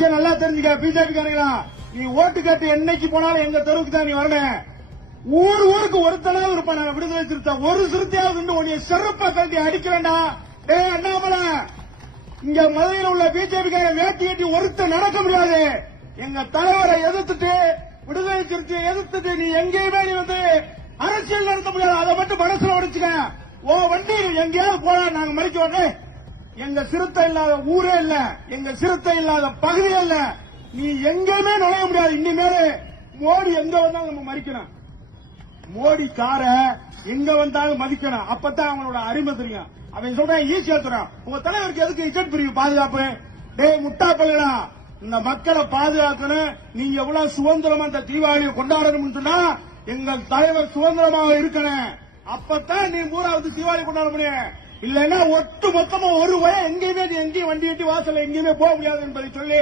விஷயம் நல்லா தெரிஞ்சுக்க. பிஜேபி காரங்களா, நீ ஓட்டு கேட்டு என்னைக்கு போனாலும் எங்க தெருவுக்கு தான் நீ வரணும். ஊருக்கு ஒருத்தனாவது இருப்பான விடுதலை சிறுத்தை, ஒரு சிறுத்தையாவது உன்னைய செருப்பா கழட்டி அடிக்கிறேன்டா. டேய் அண்ணாமலை, இங்க மதுரையில் உள்ள பிஜேபி கார வேட்டி கட்டி ஒருத்தர் நடக்க முடியாது. எங்க தலைவரை எதிர்த்துட்டு, விடுதலை சிறுத்தையை எதிர்த்துட்டு நீ எங்கேயுமே நீ அரசியல் நடத்த முடியாது. அதை மட்டும் மனசுல உடைச்சுக்க. ஓ வண்டி எங்கேயாவது போனா நாங்க மறிக்க வரேன். எங்க சிறுத்தை இல்லாத ஊரே இல்ல, எங்க சிறுத்தை இல்லாத பகுதியே இல்ல. நீ எங்கேயுமே நுழைய முடியாது. இனிமேல் மோடி எங்க வந்தாலும் நம்ம மறிக்கணும். மோடி கார எங்க வந்தாலும் மதிக்கணும். அப்பதான் அவனோட அருமை தெரியும். அவன் சொல்றான் ஈஸியா சொல்றான், உங்க தலைவருக்கு எதுக்கு இஜெட் பிரிவு பாதுகாப்பு? டேய் முட்டா பல்லுடா, இந்த மக்களை பாதுகாக்கணும். நீங்க எவ்வளவு சுதந்திரமா இந்த தீபாவளியை கொண்டாடணும்னு சொன்னா எங்கள் தலைவர் சுதந்திரமாக இருக்கணும். அப்பதான் நீ ஊராவது தீபாவளி கொண்டாட முடியும். இல்லைன்னா ஒட்டு மொத்தமா ஒரு வய எங்கேயுமே வண்டி கட்டி வாசல்ல எங்கேயுமே போக முடியாது என்பதை சொல்லி